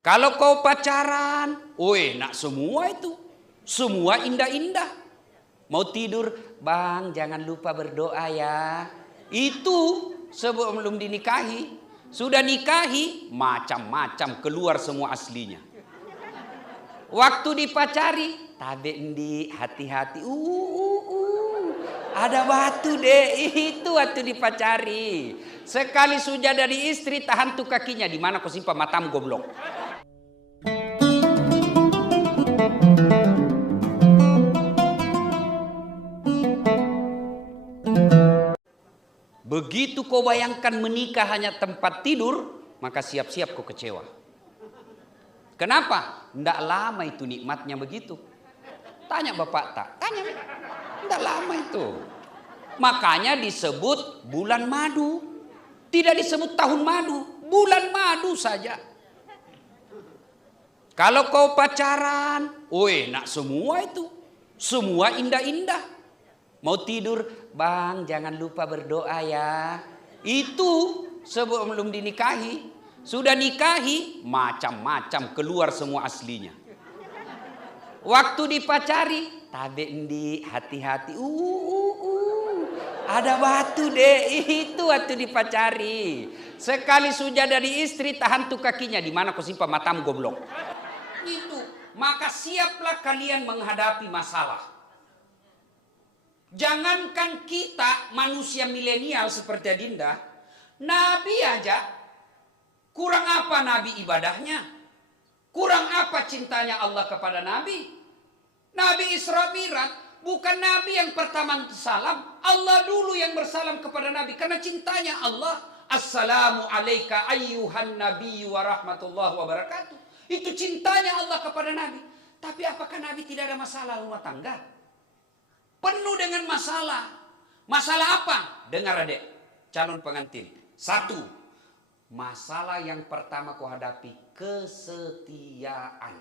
Kalau kau pacaran, nak semua itu. Semua indah-indah. Mau tidur, bang jangan lupa berdoa ya. Itu sebelum dinikahi. Sudah nikahi, macam-macam keluar semua aslinya. Waktu dipacari, tabe endi, hati-hati. Ada batu deh, itu waktu dipacari. Sekali sudah dari istri, tahan tuh kakinya. Di mana kau simpan matamu goblok? Begitu kau bayangkan menikah hanya tempat tidur, maka siap-siap kau kecewa. Kenapa? Tidak lama itu nikmatnya begitu. Tanya bapak tak? Tanya. Tidak lama itu. Makanya disebut bulan madu. Tidak disebut tahun madu. Bulan madu saja. Kalau kau pacaran, nak semua itu. Semua indah-indah. Mau tidur, bang jangan lupa berdoa ya. Itu sebelum dinikahi. Sudah nikahi, macam-macam keluar semua aslinya. Waktu dipacari, tabe endi, hati-hati. Ada batu deh, itu waktu dipacari. Sekali sudah dari istri, tahan tuh kakinya. Di mana kau simpan matamu goblok? Itu, maka siaplah kalian menghadapi masalah. Jangankan kita manusia milenial seperti Adinda, Nabi aja kurang apa Nabi ibadahnya? Kurang apa cintanya Allah kepada Nabi? Nabi Isra Mi'raj bukan Nabi yang pertama salam, Allah dulu yang bersalam kepada Nabi karena cintanya Allah. Assalamu alayka ayyuhan nabiyyu wa rahmatullahi wa barakatuh. Itu cintanya Allah kepada Nabi. Tapi apakah Nabi tidak ada masalah rumah tangga? Penuh dengan masalah. Masalah apa? Dengar adik, calon pengantin. Satu, masalah yang pertama kau hadapi, kesetiaan.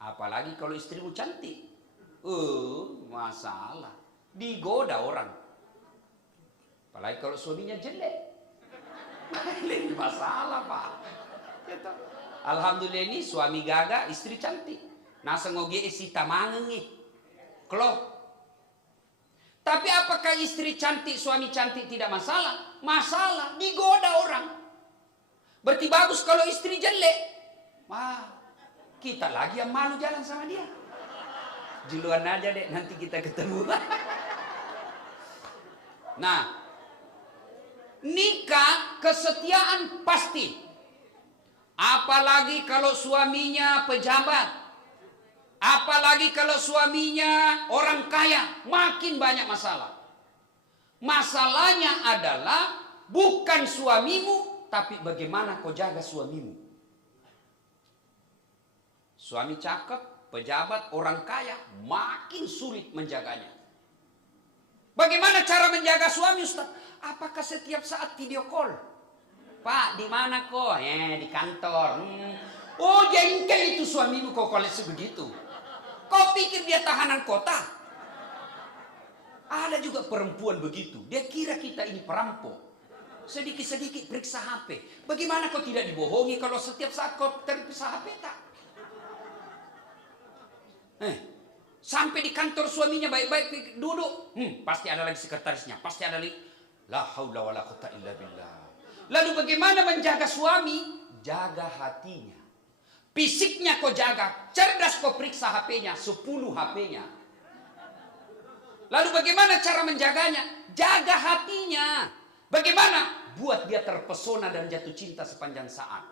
Apalagi kalau istrimu cantik. Masalah. Digoda orang. Apalagi kalau suaminya jelek. Ini masalah pak. Gitu. Alhamdulillah ini suami gagah, istri cantik. Nasa ngoge isi tamangengi. Klop. Tapi apakah istri cantik, suami cantik tidak masalah? Masalah, digoda orang. Berarti bagus kalau istri jelek. Kita lagi yang malu jalan sama dia. Juluan aja deh, nanti kita ketemu. Nah, nikah kesetiaan pasti. Apalagi kalau suaminya pejabat. Apalagi kalau suaminya orang kaya, makin banyak masalah. Masalahnya adalah bukan suamimu, tapi bagaimana kau jaga suamimu. Suami cakep, pejabat, orang kaya, makin sulit menjaganya. Bagaimana cara menjaga suami, Ustaz? Apakah setiap saat video call? Pak, di mana kok? Di kantor. Jengkel itu suamimu kau koleksi begitu. Kau pikir dia tahanan kota? Ada juga perempuan begitu. Dia kira kita ini perampok. Sedikit-sedikit periksa HP. Bagaimana kau tidak dibohongi kalau setiap saat kau terperiksa HP tak? Sampai di kantor suaminya baik-baik duduk. Pasti ada lagi sekretarisnya. Pasti ada lagi. La haula wala quwata illa billah. Lalu bagaimana menjaga suami? Jaga hatinya. Fisiknya kau jaga, cerdas kau periksa HP-nya, 10 HP-nya. Lalu bagaimana cara menjaganya? Jaga hatinya. Bagaimana? Buat dia terpesona dan jatuh cinta sepanjang saat.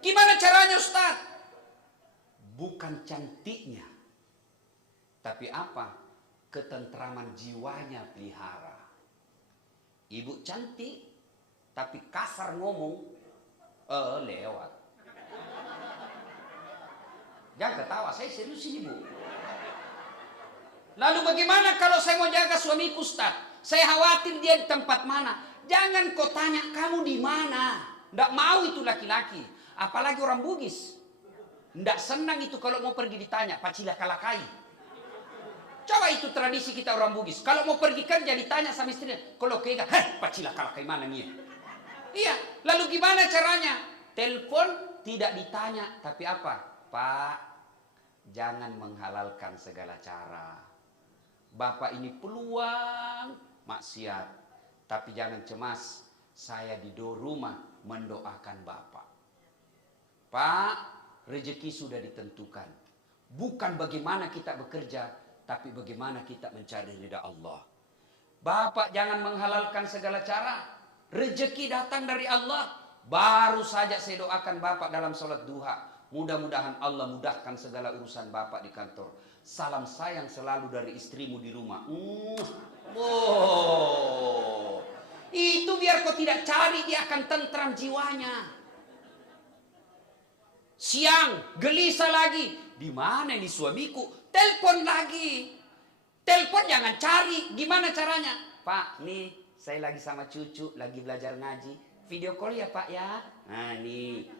Gimana caranya Ustaz? Bukan cantiknya. Tapi apa? Ketentraman jiwanya pelihara. Ibu cantik, tapi kasar ngomong, lewat. Jangan ketawa, saya serius ini bu. Lalu bagaimana kalau saya mau jaga suamiku Ustaz? Saya khawatir dia di tempat mana. Jangan kau tanya kamu di mana. Nggak mau itu laki-laki. Apalagi orang Bugis. Nggak senang itu kalau mau pergi ditanya. Pacila kalakai. Coba itu tradisi kita orang Bugis. Kalau mau pergi kerja ditanya sama istrinya. Kalau kega, pacila kalakai mana nih? Iya, lalu gimana caranya? Telepon tidak ditanya, tapi apa? Pak, jangan menghalalkan segala cara. Bapak ini peluang maksiat, tapi jangan cemas, saya di rumah mendoakan Bapak. Pak, rezeki sudah ditentukan. Bukan bagaimana kita bekerja, tapi bagaimana kita mencari ridha Allah. Bapak jangan menghalalkan segala cara. Rezeki datang dari Allah. Baru saja saya doakan Bapak dalam sholat duha. Mudah-mudahan Allah mudahkan segala urusan Bapak di kantor. Salam sayang selalu dari istrimu di rumah. Oh, itu biar kau tidak cari, dia akan tentram jiwanya. Siang gelisah lagi. Di mana ini suamiku? Telepon lagi. Telepon jangan cari. Gimana caranya? Pak, nih saya lagi sama cucu, lagi belajar ngaji. Video call ya Pak ya. Nah nih,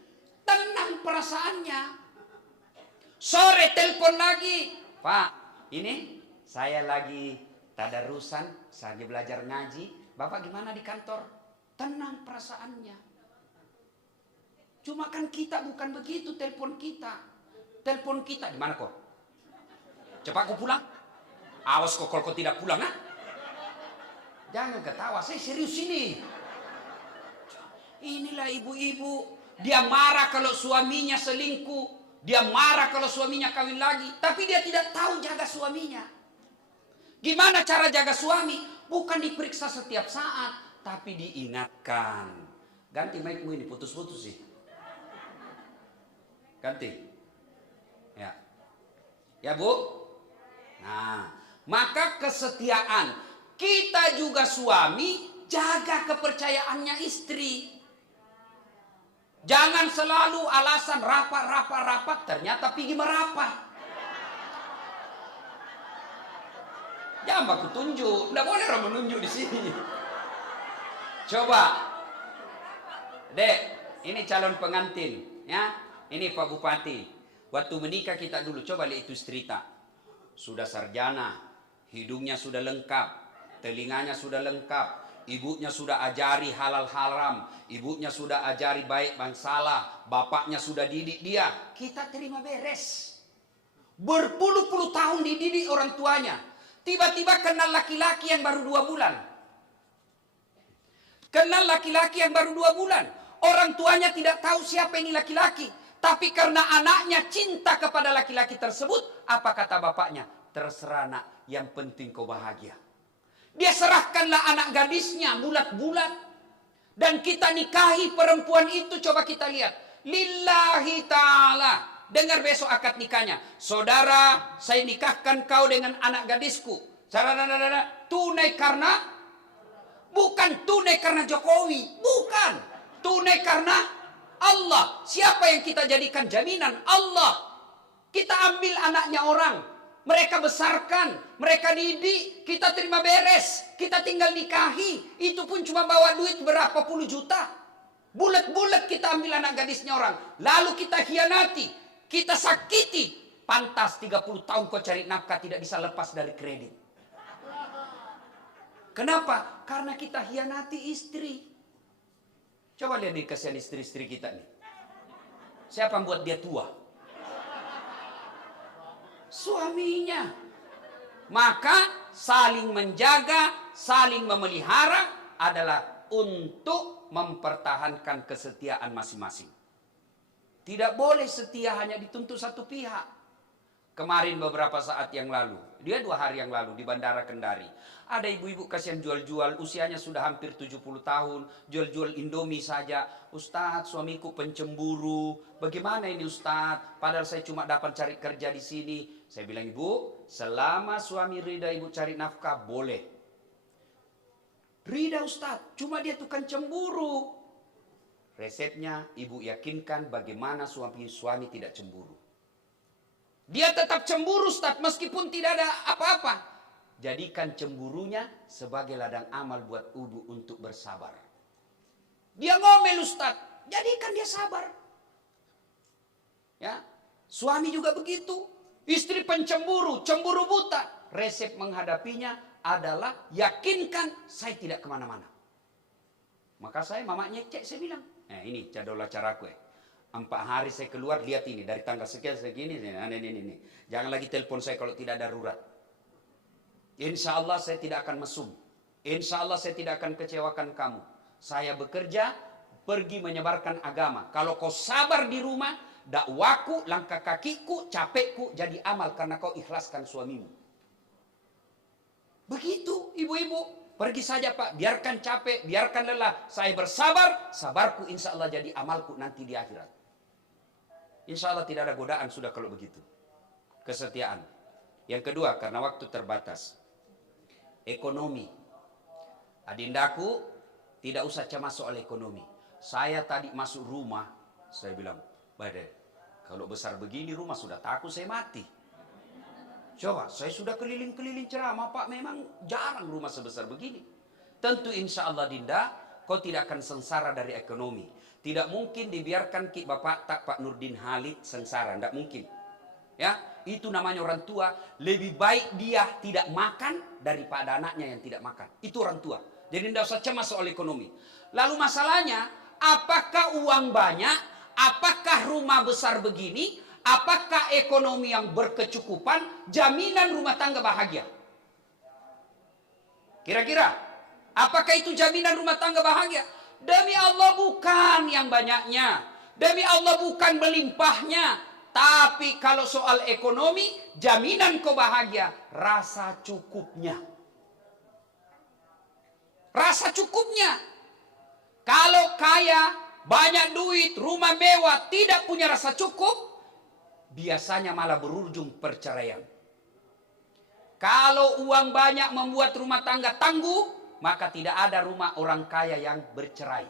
tenang perasaannya. Sore telepon lagi. Pak, ini saya lagi tadarusan, saya lagi belajar ngaji. Bapak gimana di kantor? Tenang perasaannya. Cuma kan kita bukan begitu telepon kita. Telepon kita, di mana kok? Cepat kau pulang. Awas kok kalau kau tidak pulang, ha? Jangan ketawa, saya serius ini. Inilah ibu-ibu. Dia marah kalau suaminya selingkuh. Dia marah kalau suaminya kawin lagi. Tapi dia tidak tahu jaga suaminya. Gimana cara jaga suami? Bukan diperiksa setiap saat, tapi diingatkan. Ganti mic-mu ini, putus-putus sih. Ganti. Ya. Ya Bu? Nah, maka kesetiaan. Kita juga suami, jaga kepercayaannya istri. Jangan selalu alasan rapat, ternyata pergi merapat. Jangan baku tunjuk, tidak boleh orang menunjuk di sini. Coba, Dek, ini calon pengantin, ya. Ini Pak Bupati. Waktu menikah kita dulu, coba lihat itu cerita. Sudah sarjana, hidungnya sudah lengkap, telinganya sudah lengkap, ibunya sudah ajari halal haram, ibunya sudah ajari baik dan salah, bapaknya sudah didik dia. Kita terima beres. Berpuluh-puluh tahun dididik orang tuanya. Tiba-tiba kenal laki-laki yang baru 2 bulan. Kenal laki-laki yang baru 2 bulan. Orang tuanya tidak tahu siapa ini laki-laki. Tapi karena anaknya cinta kepada laki-laki tersebut, apa kata bapaknya? Terserah nak, yang penting kau bahagia. Dia serahkanlah anak gadisnya bulat-bulat. Dan kita nikahi perempuan itu, coba kita lihat. Lillahi ta'ala. Dengar besok akad nikahnya. Saudara, saya nikahkan kau dengan anak gadisku. Tunai karena? Bukan tunai karena Jokowi. Bukan. Tunai karena Allah. Siapa yang kita jadikan jaminan? Allah. Kita ambil anaknya orang. Mereka besarkan, mereka didik, kita terima beres, kita tinggal nikahi. Itu pun cuma bawa duit berapa puluh juta. Bulat-bulat kita ambil anak gadisnya orang. Lalu kita hianati, kita sakiti. Pantas 30 tahun kau cari nafkah tidak bisa lepas dari kredit. Kenapa? Karena kita hianati istri. Coba lihat nih kasihan istri-istri kita nih. Siapa yang buat dia tua? Suaminya. Maka saling menjaga, saling memelihara adalah untuk mempertahankan kesetiaan masing-masing. Tidak boleh setia hanya dituntut satu pihak. Kemarin beberapa saat yang lalu, 2 hari yang lalu di Bandara Kendari, ada ibu-ibu kasihan jual-jual, usianya sudah hampir 70 tahun, jual-jual Indomie saja. Ustadz, suamiku pencemburu. Bagaimana ini Ustadz? Padahal saya cuma dapat cari kerja di sini. Saya bilang, Ibu, selama suami rida Ibu cari nafkah, boleh. Rida Ustadz, cuma dia tukang cemburu. Resepnya, Ibu yakinkan bagaimana suami tidak cemburu. Dia tetap cemburu Ustadz, meskipun tidak ada apa-apa. Jadikan cemburunya sebagai ladang amal buat Ibu untuk bersabar. Dia ngomel Ustadz, jadikan dia sabar. Ya, suami juga begitu. Istri pencemburu, cemburu buta. Resep menghadapinya adalah yakinkan saya tidak kemana-mana. Maka saya mamanya cek, saya bilang, ini jadwal acaraku 4 hari saya keluar, lihat ini dari tanggal sekian segini, ini. Jangan lagi telepon saya kalau tidak darurat. Insya Allah saya tidak akan mesum. Insya Allah saya tidak akan kecewakan kamu. Saya bekerja, pergi menyebarkan agama. Kalau kau sabar di rumah, dakwaku, langkah kakiku, capekku jadi amal karena kau ikhlaskan suamimu. Begitu ibu-ibu. Pergi saja Pak, biarkan capek, biarkan lelah. Saya bersabar, sabarku insya Allah jadi amalku nanti di akhirat. Insya Allah tidak ada godaan sudah kalau begitu. Kesetiaan. Yang kedua, karena waktu terbatas. Ekonomi. Adindaku, tidak usah cemas soal ekonomi. Saya tadi masuk rumah, saya bilang, Bade, kalau besar begini rumah sudah takut saya mati. Coba, saya sudah keliling-keliling ceramah, Pak, memang jarang rumah sebesar begini. Tentu insya Allah Dinda, kau tidak akan sengsara dari ekonomi. Tidak mungkin dibiarkan Bapak Pak Nurdin Halid sengsara, tidak mungkin. Ya, itu namanya orang tua. Lebih baik dia tidak makan daripada anaknya yang tidak makan. Itu orang tua. Jadi tidak usah cemas soal ekonomi. Lalu masalahnya, apakah uang banyak? Apakah rumah besar begini? Apakah ekonomi yang berkecukupan jaminan rumah tangga bahagia? Kira-kira, apakah itu jaminan rumah tangga bahagia? Demi Allah bukan yang banyaknya. Demi Allah bukan melimpahnya. Tapi kalau soal ekonomi, jaminan kau bahagia, rasa cukupnya. Rasa cukupnya. Kalau kaya, banyak duit, rumah mewah, tidak punya rasa cukup, biasanya malah berujung perceraian. Kalau uang banyak membuat rumah tangga tangguh, maka tidak ada rumah orang kaya yang bercerai.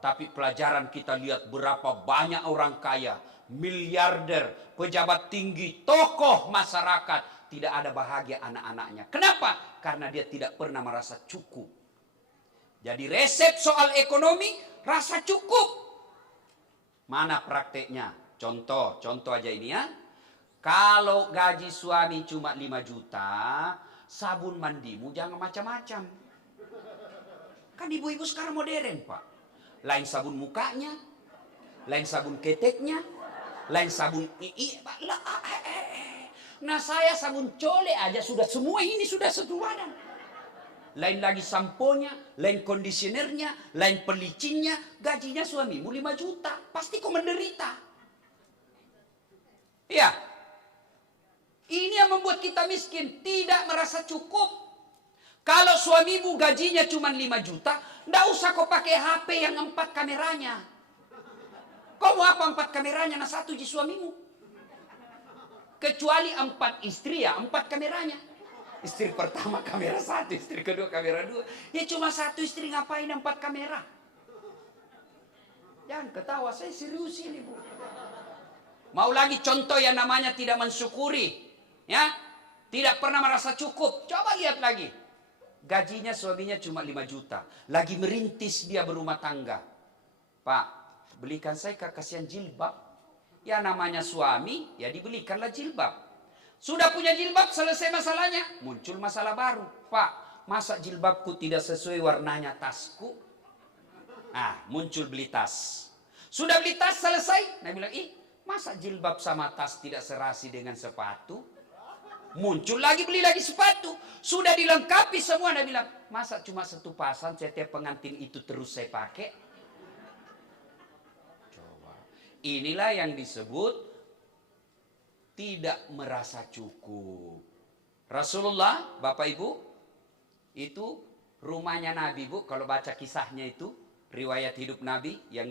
Tapi pelajaran kita lihat berapa banyak orang kaya, miliarder, pejabat tinggi, tokoh masyarakat, tidak ada bahagia anak-anaknya. Kenapa? Karena dia tidak pernah merasa cukup. Jadi resep soal ekonomi, rasa cukup. Mana prakteknya? Contoh aja ini ya. Kalau gaji suami cuma 5 juta, sabun mandimu jangan macam-macam. Kan ibu-ibu sekarang modern, Pak. Lain sabun mukanya, lain sabun keteknya, lain sabun Nah saya sabun cole aja sudah semua ini sudah satu badan. Lain lagi samponya, lain kondisionernya, lain pelicinnya. Gajinya suamimu 5 juta. Pasti kau menderita. Ya. Ini yang membuat kita miskin. Tidak merasa cukup. Kalau suamimu gajinya cuma 5 juta, nggak usah kau pakai HP yang 4 kameranya. Kau mau apa 4 kameranya? Nah 1 di suamimu. Kecuali 4 istri ya, 4 kameranya. Istri pertama kamera 1, istri kedua kamera 2. Ya cuma 1 istri ngapain 4 kamera? Jangan ketawa, saya serius ini Bu. Mau lagi contoh yang namanya tidak mensyukuri. Ya, tidak pernah merasa cukup. Coba lihat lagi. Gajinya suaminya cuma 5 juta. Lagi merintis dia berumah tangga. Pak, belikan saya kasihan jilbab. Ya namanya suami, ya dibelikanlah jilbab. Sudah punya jilbab, selesai masalahnya. Muncul masalah baru. Pak, masa jilbabku tidak sesuai warnanya tasku? Muncul beli tas. Sudah beli tas, selesai. Nah bilang, masa jilbab sama tas tidak serasi dengan sepatu? Muncul lagi, beli lagi sepatu. Sudah dilengkapi semua. Nah bilang, masa cuma 1 pasang setiap pengantin itu terus saya pakai? Coba. Inilah yang disebut tidak merasa cukup. Rasulullah, Bapak Ibu, itu rumahnya Nabi Bu. Kalau baca kisahnya itu, riwayat hidup Nabi yang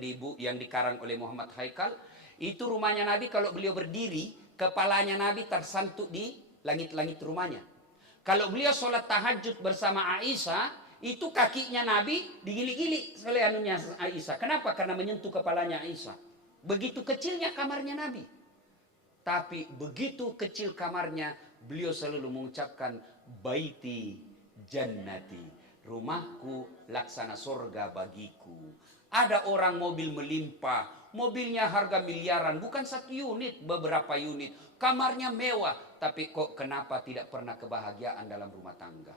dikarang oleh Muhammad Haikal, itu rumahnya Nabi kalau beliau berdiri, kepalanya Nabi tersantuk di langit-langit rumahnya. Kalau beliau sholat tahajud bersama Aisyah, itu kakinya Nabi digili-gili oleh anunya Aisyah. Kenapa? Karena menyentuh kepalanya Aisyah. Begitu kecilnya kamarnya Nabi. Tapi begitu kecil kamarnya, beliau selalu mengucapkan baiti jannati, rumahku laksana surga bagiku. Ada orang mobil melimpah, mobilnya harga miliaran, bukan 1 unit, beberapa unit. Kamarnya mewah, tapi kok kenapa tidak pernah kebahagiaan dalam rumah tangga?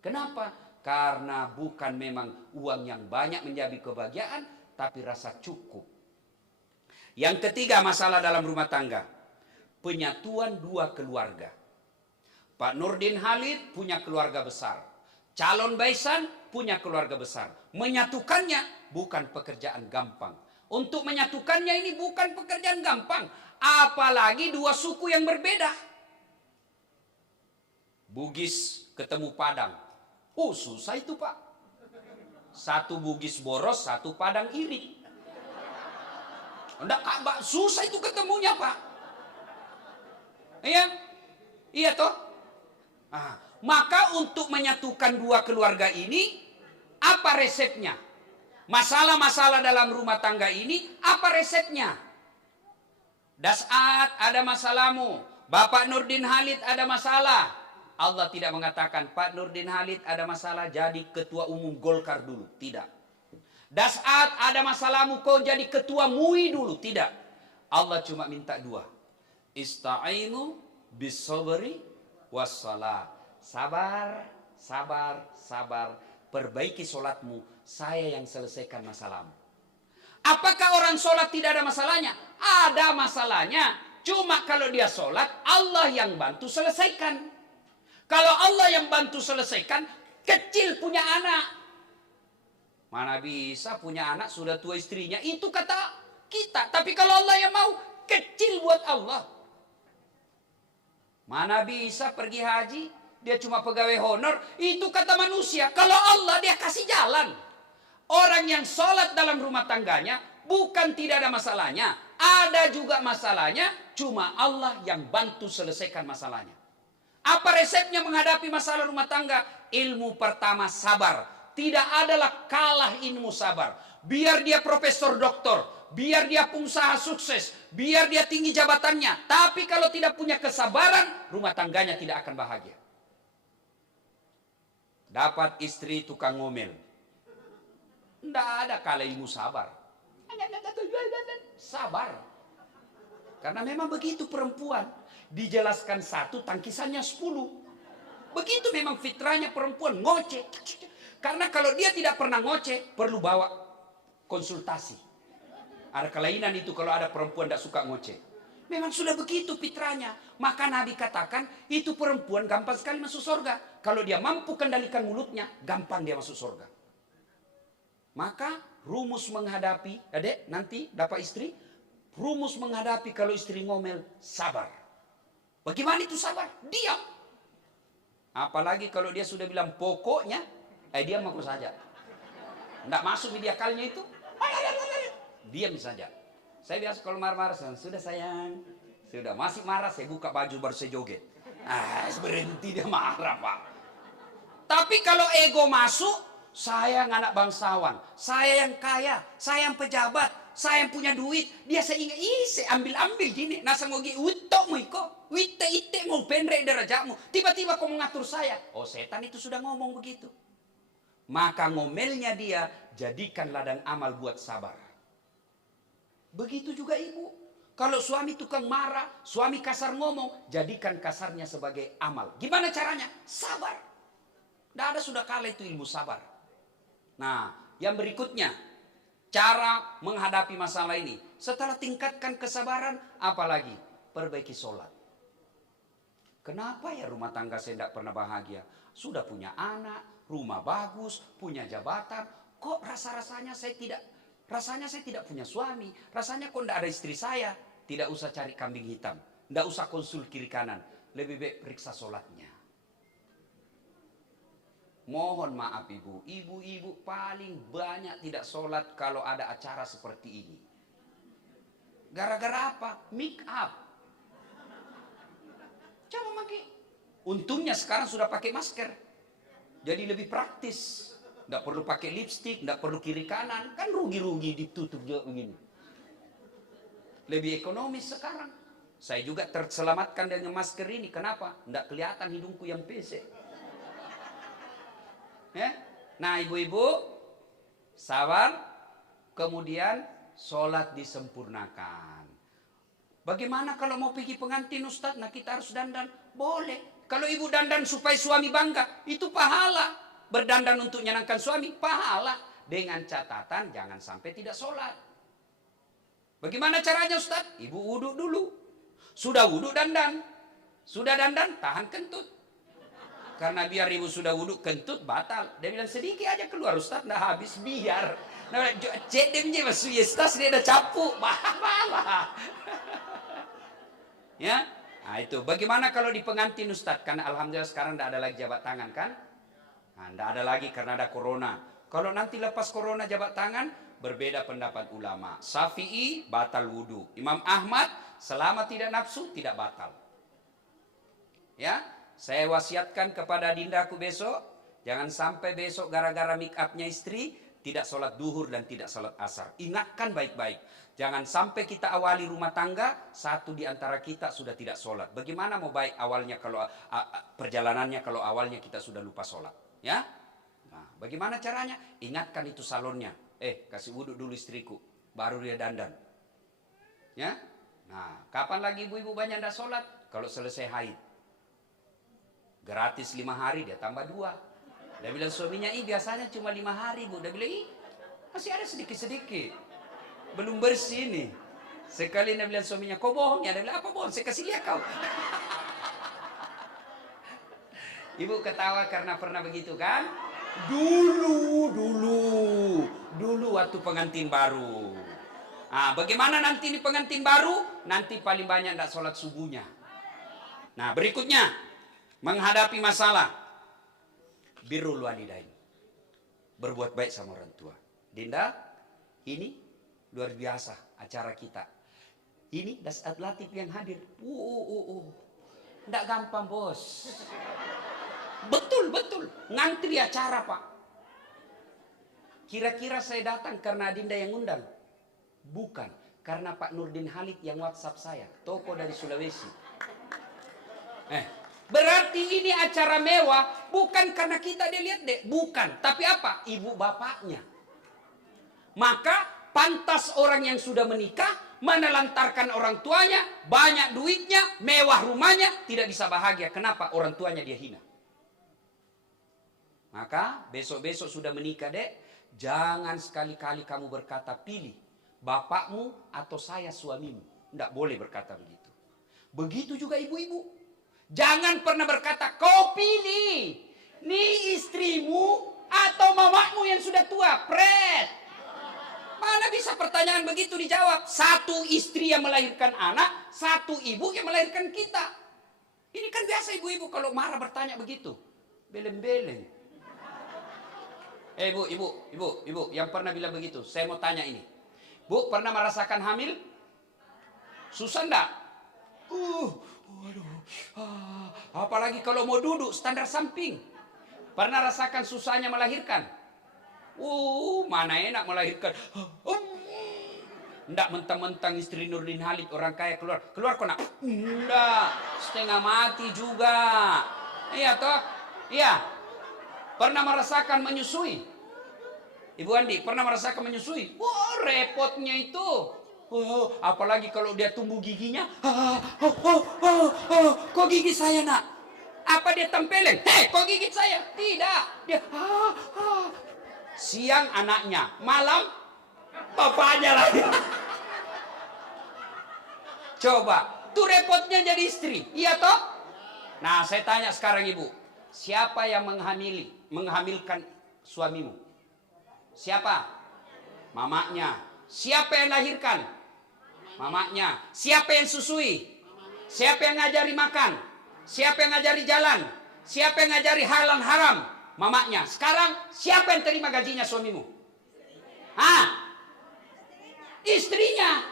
Kenapa? Karena bukan memang uang yang banyak menjadi kebahagiaan, tapi rasa cukup. Yang ketiga masalah dalam rumah tangga. Penyatuan dua keluarga. Pak Nurdin Halid punya keluarga besar. Calon Baisan punya keluarga besar. Menyatukannya bukan pekerjaan gampang. Untuk menyatukannya ini bukan pekerjaan gampang. Apalagi dua suku yang berbeda. Bugis ketemu Padang. Oh susah itu Pak. Satu Bugis boros, satu Padang iri. Enggak, susah itu ketemunya Pak. Iya? Iya toh? Maka untuk menyatukan dua keluarga ini, apa resepnya? Masalah-masalah dalam rumah tangga ini, apa resepnya? Dasat ada masalahmu. Bapak Nurdin Halid ada masalah. Allah tidak mengatakan, Pak Nurdin Halid ada masalah, jadi ketua umum Golkar dulu. Tidak. Dasat ada masalahmu, kau jadi ketua MUI dulu. Tidak. Allah cuma minta dua. Ista'inu bis-sabri was-salah. Sabar, sabar, sabar. Perbaiki solatmu, saya yang selesaikan masalahmu. Apakah orang solat tidak ada masalahnya? Ada masalahnya. Cuma kalau dia solat, Allah yang bantu selesaikan. Kalau Allah yang bantu selesaikan, kecil punya anak. Mana bisa punya anak sudah tua istrinya, itu kata kita. Tapi kalau Allah yang mau, kecil buat Allah. Mana bisa pergi haji, dia cuma pegawai honor, itu kata manusia. Kalau Allah dia kasih jalan. Orang yang sholat dalam rumah tangganya, bukan tidak ada masalahnya. Ada juga masalahnya, cuma Allah yang bantu selesaikan masalahnya. Apa resepnya menghadapi masalah rumah tangga? Ilmu pertama sabar. Tidak adalah kalah ilmu sabar. Biar dia profesor doktor, biar dia pengusaha sukses, biar dia tinggi jabatannya. Tapi kalau tidak punya kesabaran, rumah tangganya tidak akan bahagia. Dapat istri tukang ngomel. Tidak ada kalah ilmu sabar. Sabar. Karena memang begitu perempuan. Dijelaskan satu, tangkisannya 10. Begitu memang fitrahnya perempuan, ngoceh. Karena kalau dia tidak pernah ngoceh, perlu bawa konsultasi. Ada kelainan itu kalau ada perempuan tidak suka ngoceh. Memang sudah begitu fitrahnya. Maka Nabi katakan, itu perempuan gampang sekali masuk surga. Kalau dia mampu kendalikan mulutnya, gampang dia masuk surga. Maka rumus menghadapi, adek nanti dapat istri, rumus menghadapi kalau istri ngomel, sabar. Bagaimana itu sabar? Diam. Apalagi kalau dia sudah bilang pokoknya, diam aku saja. Tidak masuk media kalnya itu, diam saja. Saya biasa kalau marah-marah, sudah sayang, sudah masih marah, saya buka baju baru saya joget. Berhenti dia marah Pak. Tapi kalau ego masuk, saya yang anak bangsawan, saya yang kaya, saya yang pejabat, saya yang punya duit, dia saya ingat, saya ambil gini, nasa ngogi utok mu iko, witte ite mau pendek derajatmu, tiba-tiba kau mengatur saya. Oh setan itu sudah ngomong begitu. Maka ngomelnya dia jadikan ladang amal buat sabar. Begitu juga ibu. Kalau suami tukang marah, suami kasar ngomong, jadikan kasarnya sebagai amal. Gimana caranya? Sabar. Tidak ada sudah kalah itu ilmu sabar. Nah, yang berikutnya, cara menghadapi masalah ini. Setelah tingkatkan kesabaran, apalagi? Perbaiki sholat. Kenapa ya rumah tangga saya tidak pernah bahagia? Sudah punya anak, rumah bagus, punya jabatan. Kok rasa-rasanya saya tidak punya suami. Rasanya kok tidak ada istri saya. Tidak usah cari kambing hitam. Tidak usah konsul kiri kanan. Lebih baik periksa sholatnya. Mohon maaf ibu. Ibu-ibu paling banyak tidak sholat kalau ada acara seperti ini. Gara-gara apa? Make up. Coba pakai. Untungnya sekarang sudah pakai masker. Jadi lebih praktis. Tidak perlu pakai lipstick, tidak perlu kiri kanan. Kan rugi-rugi ditutup juga begini. Lebih ekonomis sekarang. Saya juga terselamatkan dengan masker ini. Kenapa? Tidak kelihatan hidungku yang pesek. Ya? Nah ibu-ibu, sabar. Kemudian sholat disempurnakan. Bagaimana kalau mau pergi pengantin Ustaz? Nah kita harus dandan. Boleh. Kalau ibu dandan supaya suami bangga, itu pahala. berdandan untuk nyenangkan suami, pahala. Dengan catatan jangan sampai tidak sholat. Bagaimana caranya Ustaz? Ibu wudhu dulu. Sudah wudhu dandan. Sudah dandan tahan kentut. Karena biar ibu sudah wudhu kentut batal. Dia bilang sedikit aja keluar Ustaz, nggak habis biar. Nah, cek dia masuk Ustaz dia ada capuk. Bahala. Ya, nah itu. Bagaimana kalau di pengantin Ustaz? Karena alhamdulillah sekarang tidak ada lagi jabat tangan kan? Nah, tidak ada lagi karena ada corona. Kalau nanti lepas corona jabat tangan, berbeda pendapat ulama. Syafi'i batal wudhu. Imam Ahmad selama tidak nafsu tidak batal. Ya, saya wasiatkan kepada dindaku besok, jangan sampai besok gara-gara make upnya istri tidak sholat duhur dan tidak sholat asar. Ingatkan baik-baik. Jangan sampai kita awali rumah tangga, satu di antara kita sudah tidak sholat. Bagaimana mau baik awalnya kalau perjalanannya kalau awalnya kita sudah lupa sholat, ya? Nah, bagaimana caranya? Ingatkan itu salonnya. Kasih wudhu dulu istriku, baru dia dandan. Ya? Nah, kapan lagi ibu-ibu banyak tidak sholat? Kalau selesai haid. Gratis 5 hari, dia tambah 2. Dia bilang suaminya, biasanya cuma 5 hari bu. Dia bilang, masih ada sedikit-sedikit. Belum bersih nih. Sekali dia bilang suaminya, kau bohong ya? Dia bilang, apa bohong? Saya kasih lihat kau. Ibu ketawa karena pernah begitu kan? Dulu waktu pengantin baru. Nah, bagaimana nanti di pengantin baru? Nanti paling banyak tidak sholat subuhnya. Nah, berikutnya menghadapi masalah. Birrul walidain. Berbuat baik sama orang tua. Dinda, ini luar biasa acara kita. Ini Dasat Latif yang hadir. Tidak gampang bos. Betul. Ngantri acara pak. Kira-kira saya datang karena Adinda yang undang? Bukan. Karena Pak Nurdin Halid yang WhatsApp saya. Toko dari Sulawesi. Berarti ini acara mewah. Bukan karena kita dilihat deh. Bukan. Tapi apa? Ibu bapaknya. Maka pantas orang yang sudah menikah menelantarkan orang tuanya, banyak duitnya, mewah rumahnya, tidak bisa bahagia. Kenapa? Orang tuanya dia hina. Maka besok-besok sudah menikah dek, jangan sekali-kali kamu berkata pilih bapakmu atau saya suamimu. Tidak boleh berkata begitu. Begitu juga ibu-ibu. Jangan pernah berkata kau pilih nih istrimu atau mamamu yang sudah tua. Pret. Mana bisa pertanyaan begitu dijawab? Satu istri yang melahirkan anak, satu ibu yang melahirkan kita. Ini kan biasa ibu-ibu kalau marah bertanya begitu. Beleng-beleng. Ibu, yang pernah bilang begitu. Saya mau tanya ini. Bu, pernah merasakan hamil? Susah enggak? Apalagi kalau mau duduk, standar samping. Pernah rasakan susahnya melahirkan? Mana enak melahirkan. Nggak mentang-mentang istri Nurdin Halid orang kaya keluar kok nak? Nggak, setengah mati juga. Iya toh? Iya. Pernah merasakan menyusui? Ibu Andi pernah merasakan menyusui? Repotnya itu. Apalagi kalau dia tumbuh giginya. Kok gigi saya nak? Apa dia tempelin? Kok gigit saya? Tidak. Dia siang anaknya, malam bapaknya lagi. Coba, tuh repotnya jadi istri, iya toh? Nah, saya tanya sekarang ibu, siapa yang menghamilkan suamimu? Siapa? Mamanya. Siapa yang lahirkan? Mamanya. Siapa yang susui? Siapa yang ngajari makan? Siapa yang ngajari jalan? Siapa yang ngajari halal haram? Mamanya. Sekarang siapa yang terima gajinya suamimu? Istrinya.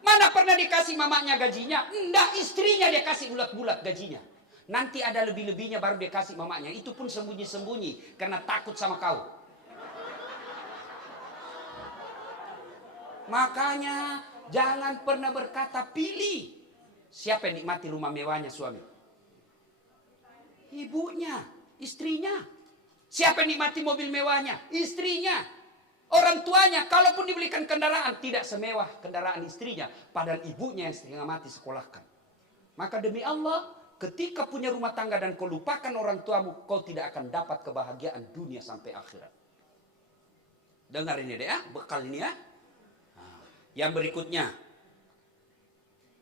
Mana pernah dikasih mamanya gajinya? Enggak, istrinya dia kasih bulat-bulat gajinya. Nanti ada lebih-lebihnya baru dia kasih mamanya. Itu pun sembunyi-sembunyi karena takut sama kau. Makanya jangan pernah berkata pilih. Siapa yang nikmati rumah mewahnya suami? Ibunya, istrinya. Siapa yang nikmati mobil mewahnya? Istrinya. Orang tuanya, kalaupun dibelikan kendaraan, tidak semewah kendaraan istrinya. Padahal ibunya yang setengah mati sekolahkan. Maka demi Allah, ketika punya rumah tangga dan kau lupakan orang tuamu, kau tidak akan dapat kebahagiaan dunia sampai akhirat. Dengar ini deh ya, bekal ini ya. Nah, yang berikutnya,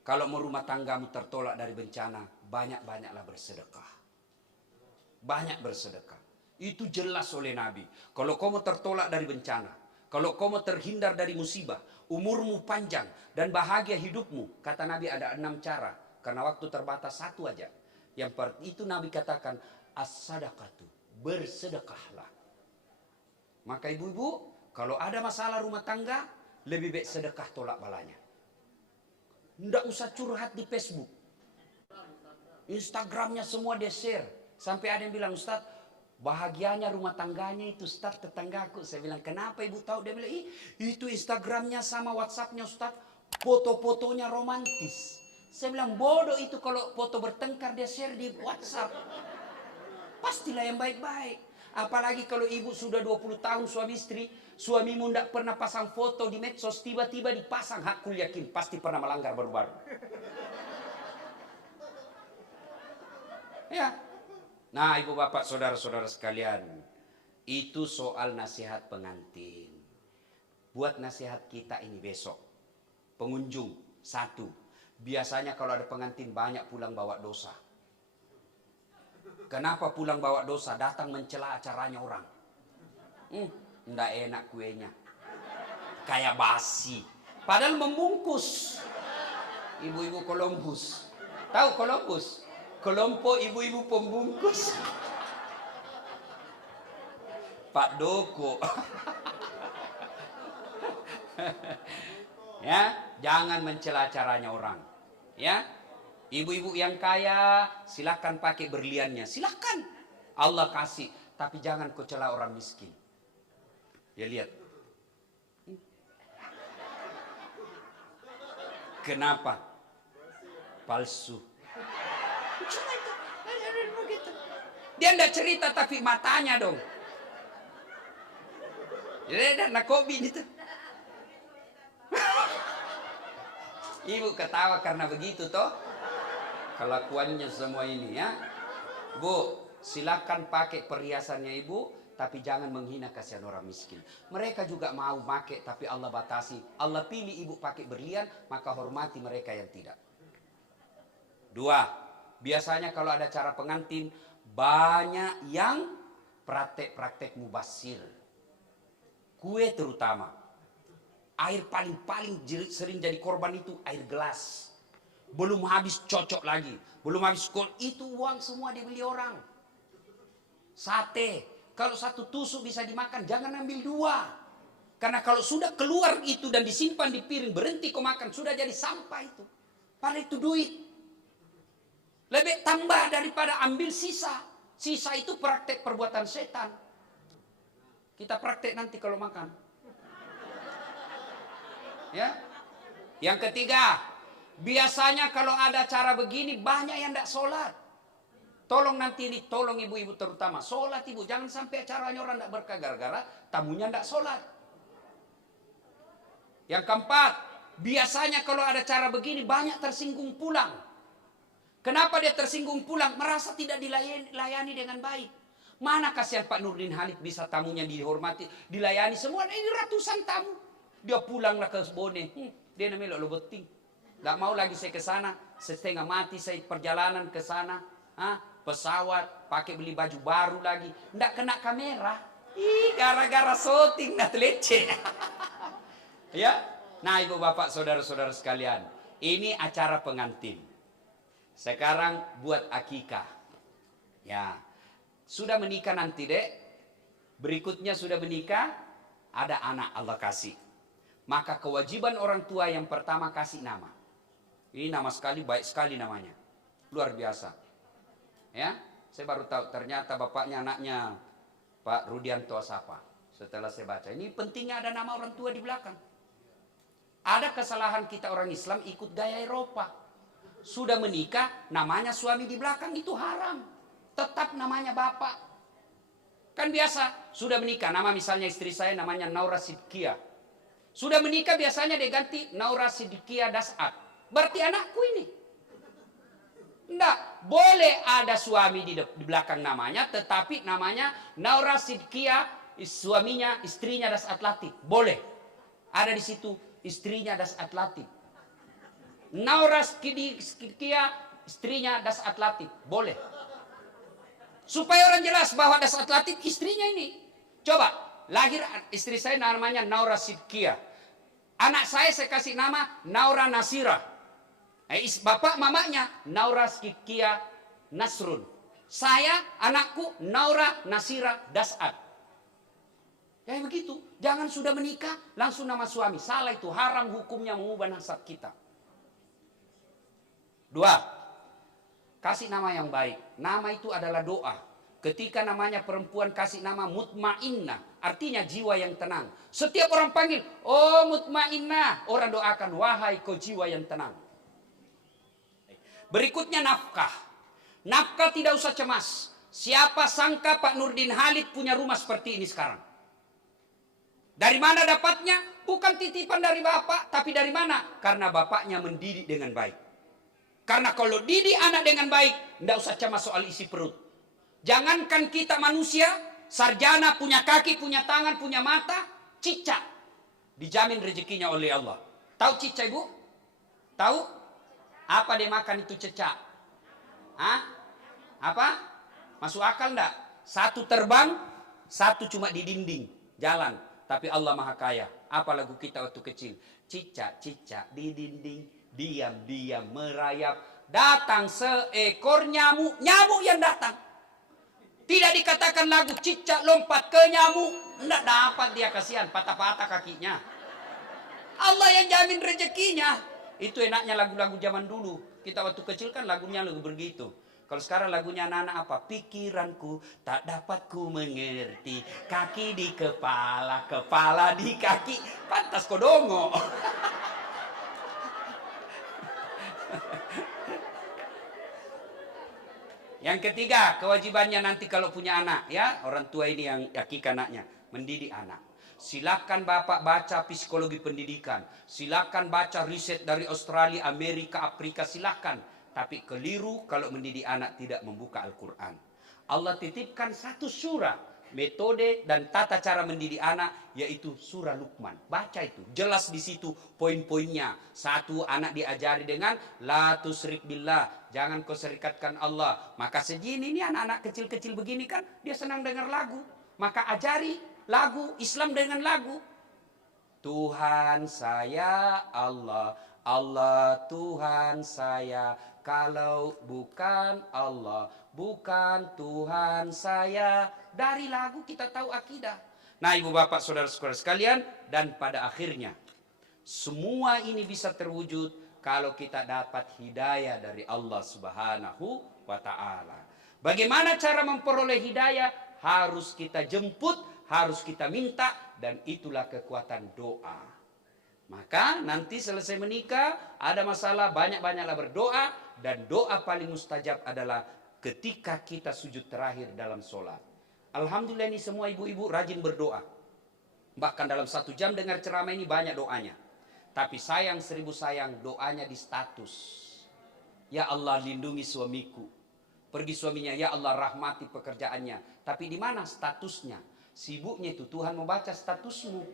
kalau mau rumah tanggamu tertolak dari bencana, banyak-banyaklah bersedekah. Banyak bersedekah. Itu jelas oleh Nabi. Kalau kau mau tertolak dari bencana, kalau kau mau terhindar dari musibah, umurmu panjang dan bahagia hidupmu, kata Nabi ada 6 cara. Karena waktu terbatas satu aja. Itu Nabi katakan, as-sadaqatu, bersedekahlah. Maka ibu-ibu, kalau ada masalah rumah tangga, lebih baik sedekah tolak balanya. Nggak usah curhat di Facebook. Instagramnya semua dia share. Sampai ada yang bilang, Ustaz, bahagianya rumah tangganya itu Ustaz tetanggaku. Saya bilang, kenapa ibu tahu? Dia bilang, itu Instagramnya sama WhatsAppnya Ustaz, foto-fotonya romantis. Saya bilang, bodoh itu kalau foto bertengkar dia share di WhatsApp. Pastilah yang baik-baik. Apalagi kalau ibu sudah 20 tahun suami istri, suamimu tidak pernah pasang foto di medsos, tiba-tiba dipasang, hakku yakin pasti pernah melanggar baru-baru. Ya. Nah, ibu bapak saudara-saudara sekalian, itu soal nasihat pengantin. Buat nasihat kita ini besok. Pengunjung, 1. Biasanya kalau ada pengantin banyak pulang bawa dosa. Kenapa pulang bawa dosa? Datang mencela acaranya orang. Nggak enak kuenya. Kayak basi. Padahal membungkus. Ibu-ibu Columbus. Tahu Columbus? Kelompok ibu-ibu pembungkus. Pak Doko. Ya, jangan mencela acaranya orang. Ya, ibu-ibu yang kaya silakan pakai berliannya, silakan. Allah kasih, tapi jangan kau cela orang miskin. Ya lihat. Kenapa? Palsu. Dia tidak cerita tapi matanya dong. Jadi ada nakobi itu. Ibu ketawa karena begitu toh. Kelakuannya semua ini ya. Bu, silakan pakai perhiasannya ibu, tapi jangan menghina kasihan orang miskin. Mereka juga mau pakai, tapi Allah batasi. Allah pilih ibu pakai berlian, maka hormati mereka yang tidak. 2, biasanya kalau ada acara pengantin, banyak yang praktek-praktek mubasir. Kue terutama. Air paling sering jadi korban itu air gelas. Belum habis cocok lagi. Belum habis kol. Itu uang semua dibeli orang. Sate. Kalau 1 tusuk bisa dimakan, jangan ambil 2. Karena kalau sudah keluar itu dan disimpan di piring, berhenti kau makan, sudah jadi sampah itu. Padahal itu duit. Lebih tambah daripada ambil sisa. Sisa itu praktek perbuatan setan. Kita praktek nanti kalau makan. Ya. Yang ketiga, biasanya kalau ada acara begini banyak yang tidak sholat. Tolong nanti ini, tolong ibu-ibu terutama, sholat ibu. Jangan sampai acaranya orang tidak berkah gara-gara tamunya tidak sholat. Yang keempat, biasanya kalau ada acara begini banyak tersinggung pulang. Kenapa dia tersinggung pulang? Merasa tidak dilayani dengan baik. Mana kasihan Pak Nurdin Halid bisa tamunya dihormati, dilayani semua. Ini ratusan tamu. Dia pulanglah ke Bone. Dia namanya lo beting. Gak mau lagi saya ke sana. Setengah mati saya perjalanan ke sana. Pesawat, pakai beli baju baru lagi. Nggak kena kamera. Gara-gara syuting nggak leceh. Ya. Nah, ibu bapak saudara-saudara sekalian, ini acara pengantin. Sekarang buat akikah. Ya. Sudah menikah nanti, Dek. Berikutnya sudah menikah, ada anak Allah kasih. Maka kewajiban orang tua yang pertama kasih nama. Ini nama sekali, baik sekali namanya. Luar biasa. Ya, saya baru tahu ternyata bapaknya anaknya Pak Rudianto Asapa. Setelah saya baca, ini pentingnya ada nama orang tua di belakang. Ada kesalahan kita orang Islam ikut gaya Eropa. Sudah menikah, namanya suami di belakang itu haram. Tetap namanya bapak. Kan biasa, sudah menikah, nama misalnya istri saya namanya Naura Sidkia. Sudah menikah biasanya dia ganti Naura Sidkia Dasat. Berarti anakku ini. Enggak, boleh ada suami di belakang namanya, tetapi namanya Naura Sidkia, suaminya, istrinya Dasat Latif. Boleh. Ada di situ istrinya Dasat Latif. Naura Sidkia, istrinya Dasat Latif. Boleh. Supaya orang jelas bahwa Dasat Latif istrinya ini. Coba, lahir istri saya namanya Naura Sidkia. Anak saya kasih nama Naura Nasira. Bapak mamanya Naura Sidkia Nasrun. Saya, anakku Naura Nasira Dasat. Ya begitu. Jangan sudah menikah langsung nama suami. Salah itu, haram hukumnya mengubah nasab kita. 2. Kasih nama yang baik. Nama itu adalah doa. Ketika namanya perempuan kasih nama mutmainnah, artinya jiwa yang tenang. Setiap orang panggil, oh mutmainnah, orang doakan, wahai kau jiwa yang tenang. Berikutnya nafkah. Nafkah tidak usah cemas. Siapa sangka Pak Nurdin Halid punya rumah seperti ini sekarang? Dari mana dapatnya? Bukan titipan dari bapak, tapi dari mana? Karena bapaknya mendidik dengan baik. Karena kalau didik anak dengan baik, tidak usah cemas soal isi perut. Jangankan kita manusia, sarjana, punya kaki, punya tangan, punya mata, cicak. Dijamin rezekinya oleh Allah. Tahu cicak, Ibu? Tahu? Apa dia makan itu cicak? Hah? Apa? Masuk akal enggak? Satu terbang, satu cuma di dinding, jalan. Tapi Allah Maha Kaya. Apa lagu kita waktu kecil? Cicak-cicak di dinding, diam-diam merayap. Datang seekor nyamuk. Nyamuk yang datang. Tidak dikatakan lagu cicak lompat ke nyamuk. Tidak dapat dia, kasihan. Patah-patah kakinya. Allah yang jamin rezekinya. Itu enaknya lagu-lagu zaman dulu. Kita waktu kecil kan lagunya lagu begitu. Kalau sekarang lagunya anak-anak apa? Pikiranku tak dapat ku mengerti. Kaki di kepala, kepala di kaki. Pantas kodongo. Yang ketiga, kewajibannya nanti kalau punya anak, ya, orang tua ini yang hakiki anaknya, mendidik anak. Silakan Bapak baca psikologi pendidikan, silakan baca riset dari Australia, Amerika, Afrika, silakan. Tapi keliru kalau mendidik anak tidak membuka Al-Quran. Allah titipkan satu surah, metode dan tata cara mendidik anak, yaitu surah Luqman. Baca itu, jelas di situ poin-poinnya. Satu, anak diajari dengan la tusyrik billah, jangan kau serikatkan Allah. Maka segini ini anak-anak kecil-kecil begini kan, dia senang dengar lagu. Maka ajari lagu Islam dengan lagu. Tuhan saya Allah, Allah Tuhan saya. Kalau bukan Allah, bukan Tuhan saya. Dari lagu kita tahu akidah. Nah, ibu bapak saudara-saudara sekalian, dan pada akhirnya semua ini bisa terwujud kalau kita dapat hidayah dari Allah Subhanahu wa ta'ala. Bagaimana cara memperoleh hidayah? Harus kita jemput, harus kita minta, dan itulah kekuatan doa. Maka nanti selesai menikah, ada masalah, banyak-banyaklah berdoa. Dan doa paling mustajab adalah ketika kita sujud terakhir dalam sholat. Alhamdulillah ini semua ibu-ibu rajin berdoa. Bahkan dalam 1 jam dengar ceramah ini banyak doanya. Tapi sayang 1000 sayang, doanya di status. Ya Allah lindungi suamiku. Pergi suaminya, ya Allah rahmati pekerjaannya. Tapi di mana statusnya? Sibuknya itu Tuhan membaca statusmu.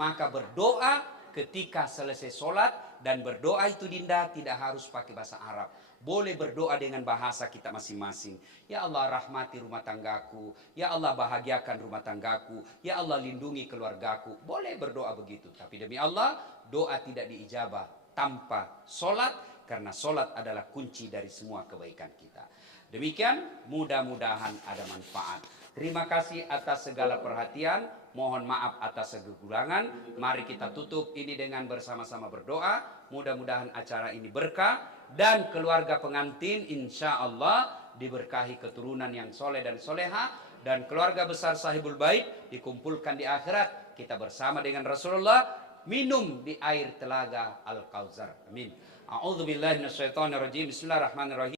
Maka berdoa ketika selesai sholat. Dan berdoa itu Dinda tidak harus pakai bahasa Arab. Boleh berdoa dengan bahasa kita masing-masing. Ya Allah rahmati rumah tanggaku. Ya Allah bahagiakan rumah tanggaku. Ya Allah lindungi keluargaku. Boleh berdoa begitu. Tapi demi Allah, doa tidak diijabah tanpa sholat. Karena sholat adalah kunci dari semua kebaikan kita. Demikian, mudah-mudahan ada manfaat. Terima kasih atas segala perhatian. Mohon maaf atas kekurangan. Mari kita tutup ini dengan bersama-sama berdoa. Mudah-mudahan acara ini berkah. Dan keluarga pengantin insya Allah diberkahi keturunan yang soleh dan soleha. Dan keluarga besar sahibul bait dikumpulkan di akhirat. Kita bersama dengan Rasulullah minum di air telaga Al-Kautsar. Amin. A'udzubillahi minasyaitonirrajim. Bismillahirrahmanirrahim.